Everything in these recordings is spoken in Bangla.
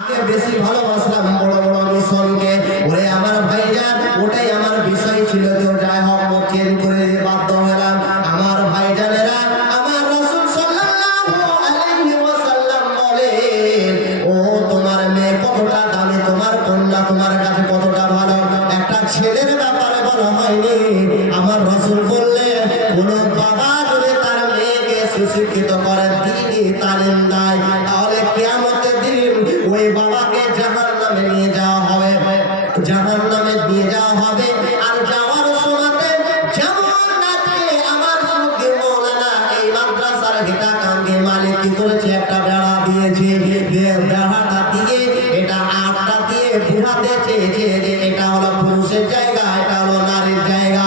বেশি ভালোবাসলাম বড় বড় মিশনকে। ওরে আমার ভাইজান, ওটাই আমার বিষয় ছিল। তো যাই হোক, চেঞ্জ করে বাধ্য হলাম। আমার ভাইজানেরা, আমার রাসূল সাল্লাল্লাহু আলাইহি ওয়াসাল্লাম বলেন, ও তোমার মেয়ে কতটা দামি, তোমার কন্যা তোমার কাছে কতটা ভালো। একটা ছেলের ব্যাপারে বলা হয়নি। আমার রাসূল বললেন, কোন বাবা যদি তার মেয়েকে সুশিক্ষিত করে, দ্বীনি তালিম দেয়, তাহলে কিয়ামতের দিন ওই বাবাকে জাহান্নামে নিয়ে যাওয়া হবে, জাহান্নামে নিয়ে যাওয়া হবে। আর যাওয়ার সময়তে যেমন আজকে আমার সুখী মৌলানা এই মাদ্রাসার হিতাকাঙ্ক্ষী মালিক কি করেছে, একটা বেড়া দিয়েছে। বেড়াটা দিয়ে এটা আটটা দিয়ে বুঝাতে চেয়েছে যে এটা হলো পুরুষের জায়গা, এটা হলো নারীর জায়গা।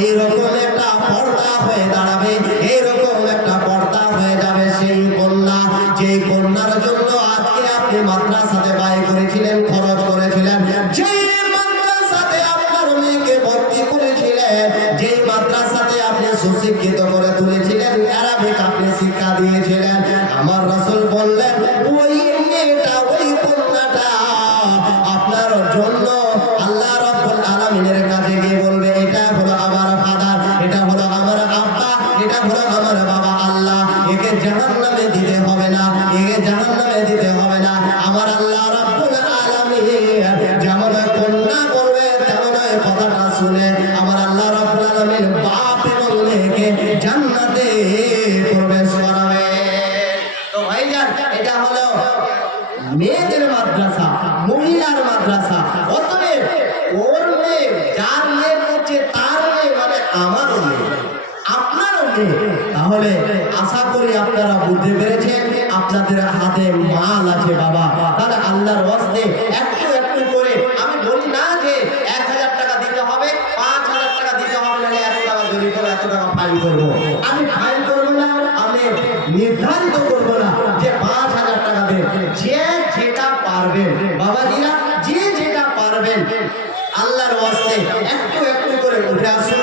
এইরকম একটা পর্দা হয়ে দাঁড়াবে, এইরকম একটা পর্দা হয়ে যাবে। সেই কন্যা, যে কন্যার জন্য আজকে আপনি মাদ্রাসাতে ব্যয় করেছিলেন, খরচ করেছিলেন, যেই মাদ্রাসাতে আপনার মেয়েকে ভর্তি করেছিলেন, যেই মাদ্রাসাতে আপনি সুশিক্ষিত করে তুলেছিলেন, আরবিক আপনি শিক্ষা দিয়েছিলেন, আমার রাসূল বললেন ওই মেয়েটা, ওই কন্যাটা আপনার জন্য আল্লাহ রাব্বুল আলামিনের কাছে গিয়ে বলবে, এটা হলো আমার ফাদার, এটা হলো আমার আব্বা, এটা হলো আমার বাবা আল্লাহ, একে জাহান্নামে দিতে হবে না, একে জাহান্নামে দিতে হবে না। আমার আল্লাহ রাব্বুল আলামিন যেমন কন্যা বলবে, তেমন কথাটা শুনে আমার আল্লাহ রাব্বুল আলামিন বাপ এবং মেয়েকে জান্নাতে প্রবেশ করাবে। তো ভাইজান, এটা হলো মেয়েদের মাদ্রাসা, মহিলার মাদ্রাসা। অতএব ওর মেয়ে, যার মেয়ে করছে তার মেয়ে মানে আমারও মেয়ে, আপনারও মেয়ে। তাহলে আশা করি আপনারা বুঝতে পেরেছেন, আপনাদের হাতে মাল আছে বাবা। তাহলে আল্লাহর ওয়াস্তে একটু একটু করে, আমি বলি না যে 1000 টাকা দিতে হবে, 5000 টাকা দিতে হবে, নাহলে 1 টাকা জরি করে 100 টাকা ফাইন করবো। আমি ফাইন করবো না, আমি নির্ধারিত করবো না যে 5000 টাকা দেন। যে যেটা পারবেন বাবাজিরা, যে যেটা পারবেন, আল্লাহর ওয়াস্তে একটু একটু করে উঠে আসুন।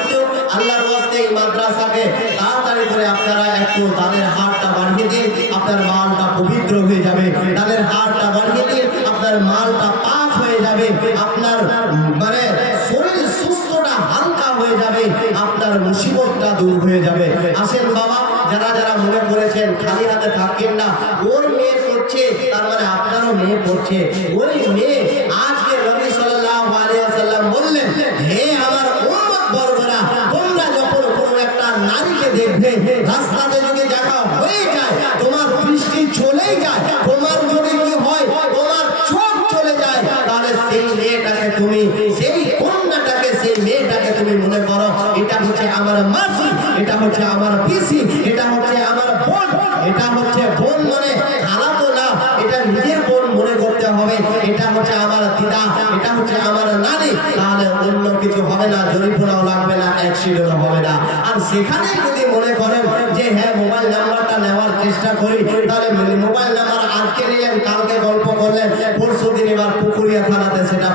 আল্লাহর ওয়াস্তে এই মাদ্রাসাকে তাড়াতাড়ি করে আপনারা একটু তাদের হাতটা বাড়িয়ে দিন, আপনার মালটা পবিত্র হয়ে যাবে। তাদের হাতটা বাড়িয়ে দিন, আপনার মালটা পাক হয়ে যাবে, আপনার মানে শরীর সুস্থটা হালকা হয়ে যাবে, আপনার মুসিবতটা দূর হয়ে যাবে। আসেন বাবা, যারা যারা মনে করেছেন খালি হাতে থাকেন না, ওর মেয়ে পড়ছে তার মানে আপনারও মেয়ে পড়ছে। ওই মেয়ে আজকে নবী সাল্লাল্লাহু আলাইহি ওয়াসাল্লাম বললেন, হে আমার উম্মত বর্গরা, তোমরা যখন কোনো একটা নারীকে দেখবে, রাস্তাতে যদি দেখা হয়ে যায়, তোমার দৃষ্টি চলেই যায়, তোমার যদি কি হয়, তোমার চোখ চলে যায়, তাহলে সেই মেয়েটাকে তুমি, সেই কন্যাটাকে, সেই মেয়েটাকে তুমি মনে করো এটা হচ্ছে আমার মাসি, এটা হচ্ছে আমার পিসি, এটা হচ্ছে আমার বোন। এটা হচ্ছে বোন মানে খালাতো না, এটা নিজের বোন মনে করতে হবে। এটা হচ্ছে আমার দিদা, এটা হচ্ছে আমার নানি। তাহলে অন্য কিছু হবে না, জরিমানাও লাগবে না, অ্যাক্সিডেন্টও হবে না। আর সেখানে যদি মনে করেন যে হ্যাঁ মোবাইল নাম্বারটা নেওয়ার চেষ্টা করি, তাহলে মোবাইল নাম্বার আজকে নিলেন, কালকে গল্প করলেন, পরশু দিন এবার পুকুরিয়া থানাতে সেটা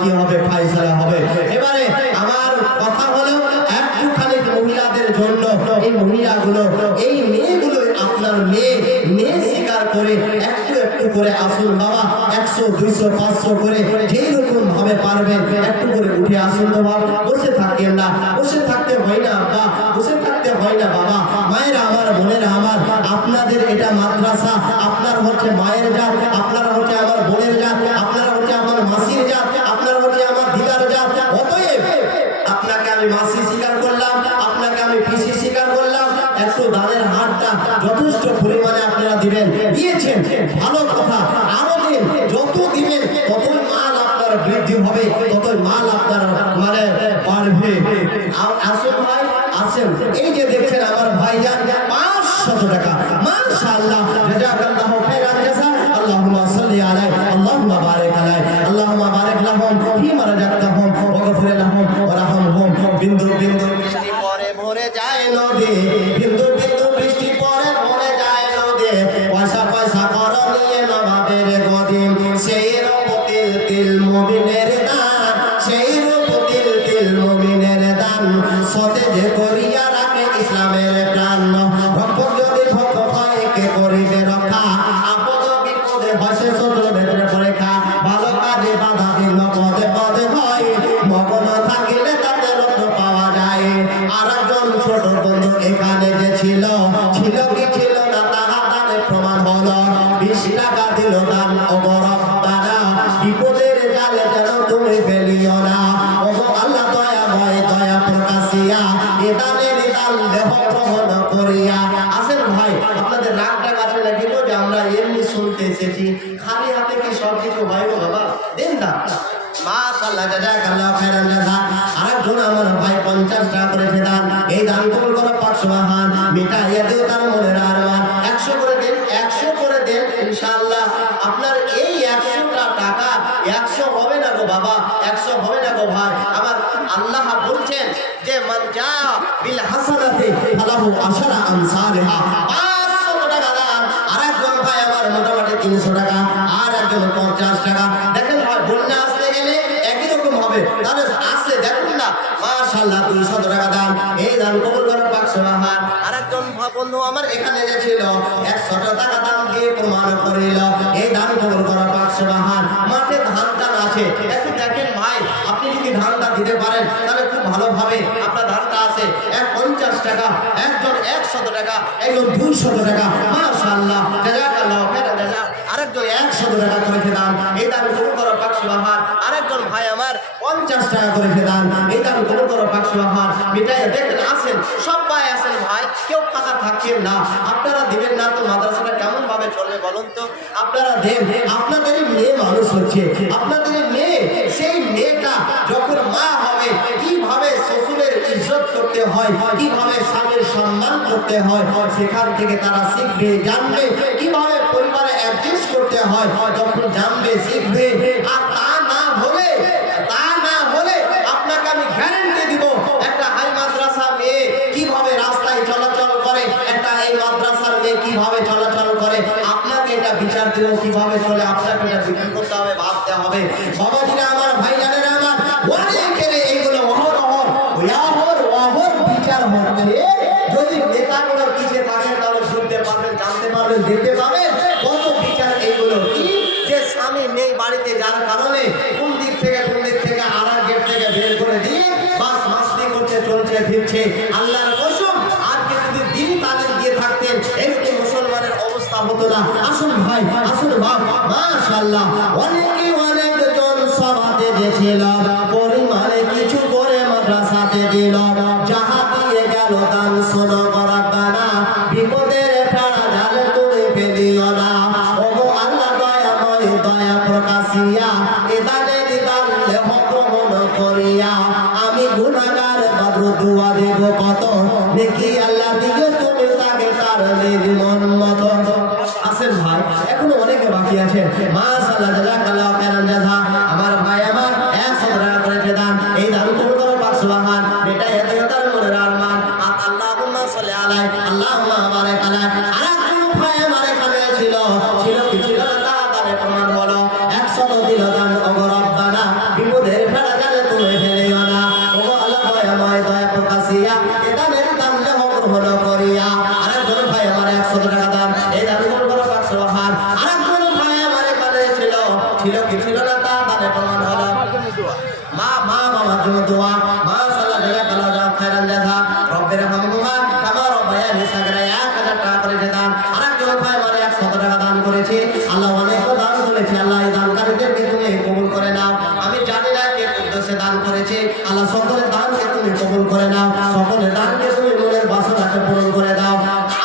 কি হবে, ফাইসালা হবে। এবারে আমার কথা হলো একটুখানি মহিলাদের জন্য, এই মহিলাগুলো, এই মেয়েগুলো আপনার মেয়ে স্বীকার করে একটু একটু করে আসুন বাবা, 100 200 500 করে যেই রকম ভাবে পারবেন একটু করে উঠে আসুন তো বাবা। বসে থাকেন না, বসে থাকতে হয় না বাবা, বসে থাকতে হয় না বাবা। মায়েরা আমার, বোনেরা আমার, আপনাদের এটা মাদ্রাসা, আপনার হচ্ছে মায়ের জাত, আপনারা হচ্ছে আমার বোনের জাত, আপনারা হচ্ছে আমার মাসির জাত, আপনারা হচ্ছে আমার দিদার জাত। অতএব আপনাকে আমি মাসি স্বীকার করলাম, আপনাকে আমি পিসি স্বীকার করলাম। একটু দানের হাতটা যথেষ্ট পরিমাণে আপনারা দিবেন, দিয়েছেন, ভালো কথা, আরো দিন। যত দিবেন ততই মাল আপনার বৃদ্ধি হবে, ততই মাল আপনার মানে বাড়বে। আসুন ভাই, আসেন। এই যে দেখছেন আমার ভাইজান 500 টাকা, মাশাআল্লাহ, জাযাকাল্লাহু খাইরান জাযা। আল্লাহুম্মা সাল্লি আলাইহি, আল্লাহুম্মা বারিক আলাইহি, আল্লাহুম্মা বারিক লাহুম ফীমা রাযাকতাহুম ওয়াগফির লাহুম ওয়ারহামহুম। বিন্দু বিন্দু বৃষ্টি পরে ভরে যায় নদী, বিন্দু বিন্দু বৃষ্টি পরে ভরে যায় নদী, পয়সা পয়সা কর নিয়ে নবাবের গদি, সেই রূপ তিল তিল মুমিনের দান, সেই রূপ তিল তিল মুমিনের দান, সতেজ করিয়া রাখে ইসলামের প্রাণ। ভক্ত যদি ভক্ত হয় কে করিবে রক্ষা, আপদ বিপদে ভাসে শত্রু ভেতরে পড়ে ওগো রব্বানা বিপদের জালে যেন তুমি ফেলিও না ওগো আল্লাহ দয়াময় দয়া প্রকাশিয়া এ দানের দান দেহ গ্রহণ করিয়া। আসেন ভাই, আপনাদের রাগটা কাছে লাগিল যে আমরা এমনি শুনতে এসেছি, খালি হাতে কি সব কিছু হয় গো বাবা? দেন না মাশাআল্লাহ, জাযাকাল্লাহু খাইরান জাযা। আরেকজন আমার ভাই 50 টাকা করে দান, এই দান কবুল করো পাক সুবহান, মিটাইয়া দিও তার মনের আরমান। 100 করে দেন, 100 করে দেন ইনশাআল্লাহ। আপনার এই 100টা টাকা 100 হবে না গো বাবা, 100 হবে না গো ভাই আমার। আল্লাহ বলছেন যে মান জা বিল হাসানাতি ফালাহু আশরা আমসালিহা। 500 টাকা দান, আরেকজন ভাই আমার মোটামুটি 300 টাকা, আর একজন 50 টাকা। দেখেন ভাই, বন্যা আসতে গেলে একই রকম হবে, তাহলে আসছে দেখুন না মাশাআল্লাহ 200 টাকা দান, এই দান কবুল করো পাক সুবহান। আরেকজন বন্ধু আমার এখানে যে ছিল 100 টাকা দান দিয়ে প্রমাণ করিল, এই দান কবুল করো পাক সুবহান। মাঠে ধান টান আছে, একটু দেখেন ভাই, আপনি যদি ধানটা দিতে পারেন তাহলে খুব ভালোভাবে আপনার ধানটা আছে। 50 টাকা, একজন 100 টাকা, একজন 200 টাকা, মাশাআল্লাহ জাযাকাল্লাহু খাইরান জাযা। আরেকজন 100 টাকা করে দান, এই দান কবুল করো পাক সুবহান। আরেকজন ভাই আমার 50 টাকা করে দান, এই দান কবুল করো পাক সুবহান। মিটাই দেখেন আসেন, সব ভাই আসেন ভাই, কেউ ফাঁকা থাকেন না। আপনারা দিবেন না তো মাদ্রাসাটা কেমন ভাবে চলবে বলুন তো? আপনারা দেন, আপনাদের মেয়ে মানুষ হচ্ছে, আপনাদের মেয়ে, সেই মেয়েটা যখন মা হবে কিভাবে শ্বশুরের ইজ্জত করতে হয়, কিভাবে স্বামীর সম্মান করতে হয়, সেখান থেকে তারা শিখবে, জানবে কিভাবে পরিবারে অ্যাডজাস্ট করতে হয়, যখন জানবে শিখবে। আর তা না হলে আপনাকে আমি গ্যারান্টি দিব, একটা হাই মাদ্রাসা মেয়ে কিভাবে রাস্তায় চলাচল করে, একটা এই মাদ্রাসার মেয়ে কিভাবে চলাচল করে, আপনাকে এটা বিচার দেব কিভাবে চলে, আপনাকে এটা বিচার করতে হবে, ভাবতে হবে। বাবাজিরা আমার, ভাইজানেরা আমার, অনেকের এইগুলো অহর বিচার হচ্ছে। যদি নেতাগুলোর পিছিয়ে থাকেন তাহলে শুনতে পারবেন, জানতে পারবেন, দেখতে পাবেন কত বিচার এইগুলো। কি যে স্বামী নেই বাড়িতে, যার কারণে কোন দিক থেকে আড়ার গেট থেকে বের করে দিয়ে বাস মাস্তি করছে, চলছে ফিরছে। আল্লাহর কসম, আজকে যদি দিন তালিম দিয়ে থাকতেন একটি মুসলমানের অবস্থা হতো না। আসুন ভাই, আসুন বাপ, মাশাআল্লাহ অনেকজন সভাতে গেছিল, পরিমাণে কিছু করে মাদ্রাসাতে দিল, যাহা দিয়ে গেল দান শোনো রব্বানা বিপদের ফেরা জালে তুমি ফেলিও না ওগো আল্লাহ দয়াময় দয়া প্রকাশিয়া এ দানের দান দেহ গ্রহণ করিয়া। আমি গুনাহগার বদ্র দুয়া দেব কত, নেকি আল্লাহ দিও তুমি তাকে তার নির্মল মতো। আসেন ভাই, এখনো অনেকে বাকি আছে, মাশাআল্লাহ জাযাকাল্লাহু খাইরান জাযা। আমার ভাই আমার 100 টাকা করে দান, এই দান কবুল করো পাক সুবহান। এটা এদিকে তার মনের আরমান। আল্লাহুম্মা সাল্লি আলাইহি আল্লাহুম্মা বারিক আলাইহি। আরেকজন ভাই আমার এখানে ছিল কি ছিল না, দানে প্রমাণ হলো 100 দিল দান, ওগো রব্বানা বিপদের ফেরা জালে তুমি ফেলিও না ওগো আল্লাহ দয়াময় দয়া প্রকাশিয়া এ দানের দান দেহ গ্রহণ করিয়া। আরেকজন ভাই আমার 100 টাকা দান, এই দান কবুল করো পাক সুবহান। আরেকজন ভাই আমার এখানে ছিল কি ছিল না, তা দানে প্রমাণ হলো মামার জন্য দোয়া। মাশাআল্লাহ জাযাকাল্লাহু খাইরান জাযা। রব্বির হামহুমা কামা রাব্বায়ানি সাগীরা। 1000 টাকা করে দান। আরেকজন ভাই আমার 100 টাকা দান করেছে। আল্লাহ অনেক দান করেছে, আল্লাহ এই দানকারীদেরকে তুমি কবুল করে নাও। আমি জানি না কে উদ্দেশ্যে দান করেছে, আল্লাহ সকলের দানকে তুমি কবুল করে নাও, সকলের দানকে তুমি মনের বাসনাকে পূরণ করে দাও।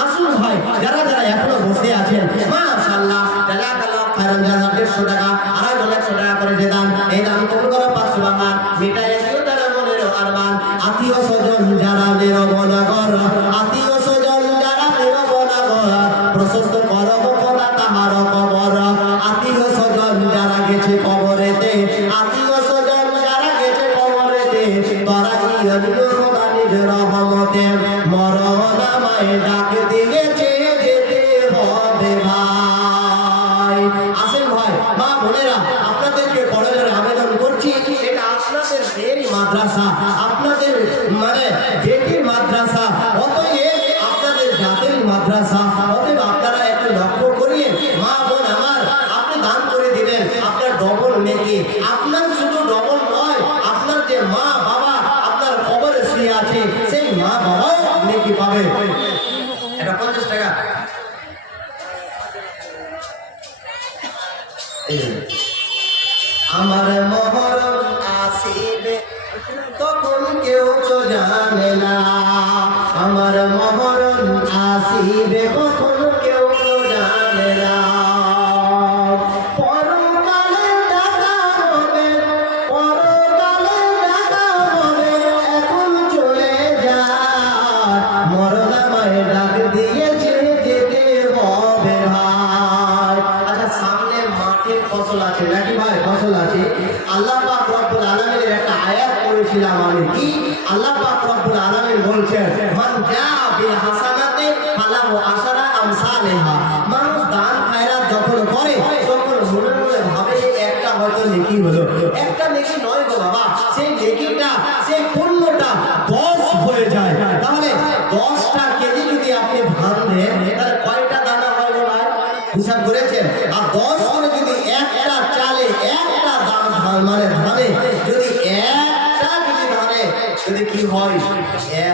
আসুন ভাই, যারা এখনো বসে আছেন, মাশাআল্লাহ জাযাকাল্লাহু খাইরান জাযা। 150 টাকা, আরেকজন 100 টাকা করে দান, এই দান কবুল করো পাক সুবহান। মিটাইয়া দিও তার মনের আরমান। আত্মীয় স্বজন যারা নিরবনগর, আত্মীয় স্বজন যারা নিরবনগর, প্রশস্ত করো খোদা তাহার কবর। আত্মীয় স্বজন যারা গেছে কবরেতে, আত্মীয় স্বজন যারা গেছে কবরেতে, তারা ইয়ো খোদা নিজ রহমতে মরণ আমায় ডাক দিয়েছে, যেতে হবে ভাই। আসেন ভাই, মা বোনেরা, আপনাদেরকে কলেজের আবেদন করছি, এটা আপনাদের মেয়েরই মাদ্রাসা, আপনাদের মানে বেটির মাদ্রাসা, অতএব আপনাদের জাতের মাদ্রাসা। অতএব আপনারা একটু লক্ষ্য করিয়ে, মা বোন আমার, আপনি দান করে দিবেন, আপনার ডবল নেকি। আপনার শুধু ডবল নয়, আপনার যে মা বাবা আপনার কবরে শুয়ে আছে, সেই মা বাবাও নেকি পাবে। এটা 50 টাকা। আমার মহরম আসিবে তখন কেউ তো জানে না, আমার মহরম আসিবে কখন কেউ তো জানে না। পরকালে দেখা হবে, পরকালে দেখা হবে, এখন চলে যায়, মরণ আমায় ডাক দিয়েছে যেতে হবে ভাই। আচ্ছা, সামনে মাঠে ফসল আছে নাকি ভাই? ফসল আছে। আল্লাহ পাক রব্বুল আলামিনের একটা আয়াত পড়েছিলাম আমি, কি আল্লাহ পাক রব্বুল আলামিন বলছেন, মান জা বিল হাসানাতি ফালাহু আশরা আমসালিহা। মানুষ দান খায়রাত যখন করে তখন মনে মনে ভাবে যে একটা হয়তো নেকি হলো, একটা নেকি নয় গো বাবা, সেই নেকিটা, সেই পুণ্যটা 10 হয়ে যায়। তাহলে 10টা কেজি যদি আপনি ধান দেন তাহলে কয়টা দানা হয় গো ভাই? হিসাব করেছেন? আর 10 করে যদি একটা চালে একটা দানা মানে ধানে যদি একটা যদি ধানে যদি কি হয়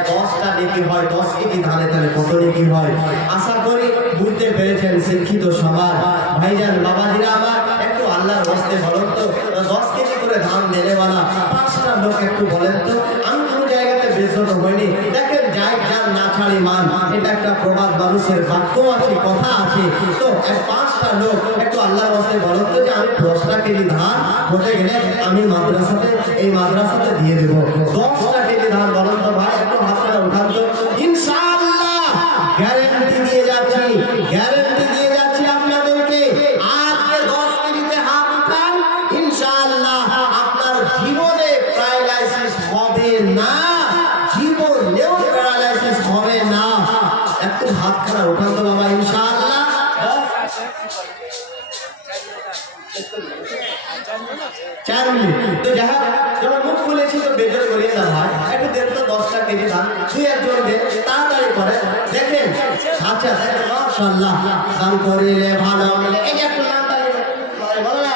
10টা নেকি হয়, 10 কেজি ধানে তাহলে কত নেকি হয়? আশা করি বুঝতে পেরেছেন শিক্ষিত সমাজ। ভাইজান বাবাজিরা আমার একটু আল্লাহর রাস্তে বলেন তো, 10 কেজি করে ধান দেনেওয়ালা 5টা লোক একটু বলেন তো। আমি কোনো জায়গাতে বেজত হয়নি, দেখেন যাই যান না ছাড়ি মান, এটা একটা প্রবাদ মানুষের বাক্য আছে, কথা আছে। তো 5টা লোক একটু আল্লাহর রাস্তে বলেন তো যে আমি 10টা কেজি ধান হতে গেলে আমি মাদ্রাসাতে, এই মাদ্রাসাতে দিয়ে দেব 10টা কেজি ধান। বলেন তো ভাই, একটু হাতটা উঠান তো। ইনশাআল্লাহ গ্যারান্টি দিয়ে যাচ্ছি, গ্যারান্টি দিয়ে যাচ্ছি আপনাদেরকে, আজকে 10 কেজিতে হাত উঠান, ইনশাআল্লাহ আপনার জীবনে প্যারালাইসিস হবে না, জীবনেও প্যারালাইসিস হবে না। একটু হাতখানা উঠান তো বাবা, ইনশাআল্লাহ। 4 মিনিট তো যাই হোক, যখন মুখ খুলেছি তো বেজর করিয়ে না হয়, একটু দেন তো 10টা কেজি ধান, 2-1 জন তাড়াতাড়ি করে দেখেন। আচ্ছা মাশাআল্লাহ, দান করিলে ভালো মিলে, এই যে একটু নামটা বলো না,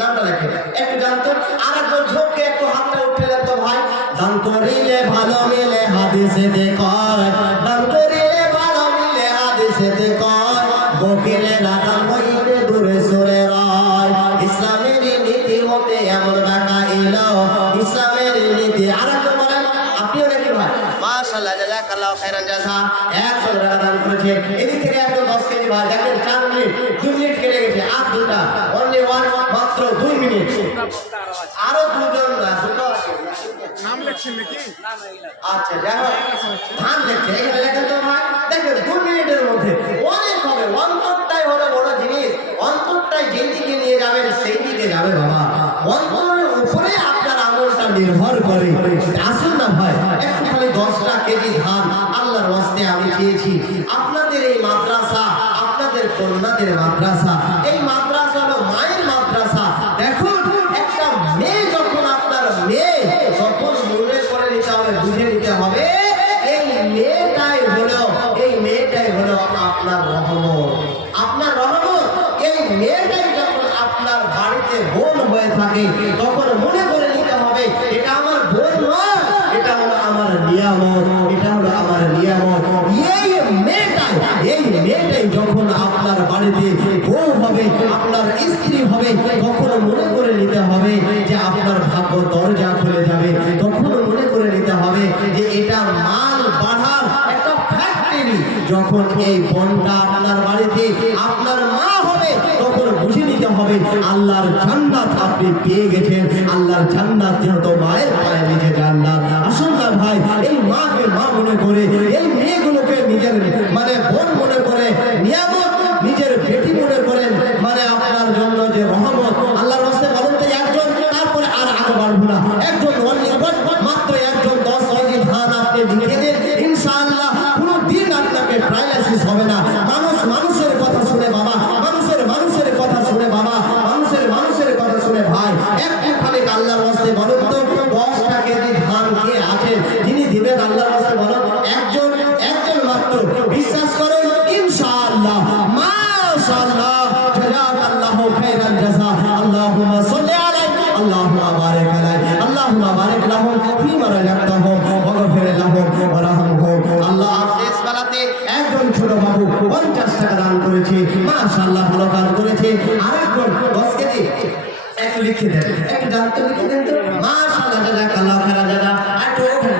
নামটা লেখে একটু জানতো। আর একজন ঝোঁকে একটু হাতটা উঠেলেন তো ভাই। দান করিলে ভালো মিলে হাদিসে দেখায়, দান করিলে ভালো মিলে হাদিসে দেখায়, বকিলে রাখাল হইতে দূরে সরে রায়, ইসলামের নীতি হতে এমন দেখা এলো, ইসলামের নীতি। আর একজন বলেন, আপনিও নাকি ভাই? মাশাআল্লাহ, জাযাকাল্লাহু খাইরান জাযা। 100 টাকা দান করেছে। এদিক থেকে একজন 10 কেজি ভাই, দেখেন 4 মিনিট 2 মিনিট কেটে গেছে, আর 2টা অনলি 1, মাত্র 2 মিনিট। আরো 2 জন নাম লেখছেন নাকি? আচ্ছা যাই হোক, ধান দেখছে এখানে লেখেন তো ভাই, দেখেন 2 মিনিটের মধ্যে অনেক হবে। অন্তরটাই হলো বড় জিনিস, অন্তরটাই যেই দিকে নিয়ে যাবেন সেই দিকে যাবে বাবা। অন্তরের উপরে আপনার আমলটা নির্ভর করে। আসুন না ভাই, একটু খালি 10টা কেজি ধান আল্লাহর ওয়াস্তে আমি চেয়েছি। আপনাদের এই মাদ্রাসা, আপনাদের কন্যাদের মাদ্রাসা, এই মাদ্রাসা হলো মায়ের মাদ্রাসা। দেখুন একটা মেয়ে যখন আপনার মেয়ে, তখন মনে করে নিতে হবে, বুঝে নিতে হবে এই মেয়েটাই হলো, এই মেয়েটাই হলো আপনার রহমত, আপনার রহমত। এই মেয়েটাই যখন আপনার বাড়িতে বোন হয়ে থাকে তখন মনে করে নিতে হবে এটা আমার বোন নয়, এটা হলো আমার নিয়ামত, এটা হলো আমার নিয়ামত। এই মেয়েটাই, এই মেয়েটাই যখন আপনার বাড়িতে বউ হবে, আপনার স্ত্রী হবে, তখন মনে করে নিতে হবে যে আপনার ভাগ্য দরজা খুলে যাবে। তখন মনে করে নিতে হবে যে এটা মাল বাড়ার একটা ফ্যাক্টরি। যখন এই বোনটা আপনার বাড়িতে আপনার মা হবে, তখন বুঝে নিতে হবে আল্লাহর জান্নাত আপনি পেয়ে গেছেন। আল্লাহর জান্নাত যেহেতু মায়ের পায়ে নিজে জান্নাত। আসুন না ভাই, এই মাকে মা মনে করে, এই মেয়েগুলোকে নিজের মানে বোন মনে করে, নিয়ামত নিজের বেটি মনে করেন, মানে আপনার জন্য যে রহমত। আল্লাহর রাস্তায় বলেন তো একজন, তারপরে আর আগে বাড়বো না, একজন মাত্র একজন 10 কেজি ধান আপনি লিখে দেন, ইনশাআল্লাহ কোনো দিন আপনাকে প্যারালাইসিস হবে না। মানুষ মানুষের কথা শুনে বাবা, মানুষের মানুষের কথা শুনে বাবা, মানুষের মানুষের কথা শুনে ভাই। একটু খালি আল্লাহর রাস্তায় বলেন তো 10টা কেজি ধান কে আছেন যিনি দিবেন? আল্লাহর রাস্তায় বলেন একজন, একজন মাত্র। বিশ্বাস করেন ইনশাআল্লাহ, মাশাআল্লাহ, জাযাকাল্লাহু খাইরান জাযা। আল্লাহুম্মা সাল্লি আলাইহি, আল্লাহুম্মা বারিক আলাইহি, আল্লাহুম্মা বারিক লাহুম ফীমা রাযাকতাহুম ওয়াগফির লাহুম ওয়ারহামহুম। আল্লাহ শেষ বেলাতে একজন ছোট বাবা 50 টাকা দান করেছে। মাশাআল্লাহ, ভালো কাজ করেছে। আরেকজন 10 কেজি একটু লিখে দেন, একটু জানতে লিখে দেন তো। মাশাআল্লাহ, জাযাকাল্লাহু খাইরান।